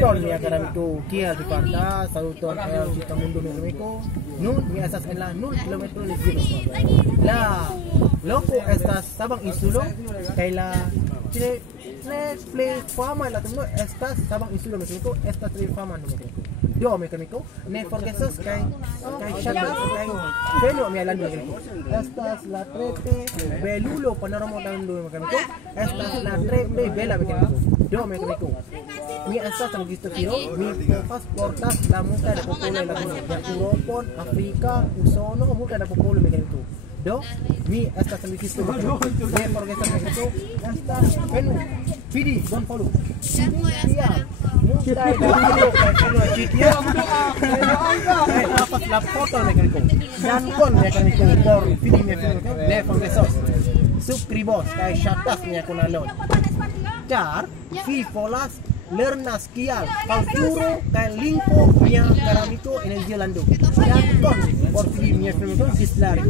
ton mi akan itu kia di panda saluton el kita mundu memiko nun mi asas en la nun kilometro ni zero la loco estas sabang insulo kaila chile play fama la temo estas sabang insulo memiko estas play fama no yo mecánico ne forgesos kai shaka kai velo mi alando mecánico estas la trete velulo panorama dando mecánico estas la trete vela mecánico yo mecánico mi estas tan visto tiro mi pasportas la muka da popolo la Europa Afrika usono muka da popolo mecánico do mi estas tan visto ne forgesos mecánico estas venu pidi don follow ya muka la foto mecánico dan con mecánico por pidi mecánico ne forgesos suscribos kai shatas mi akun alon car fi folas lernas kial kalkuro kai linko mia karamito energia lando dan con por pidi mecánico dislari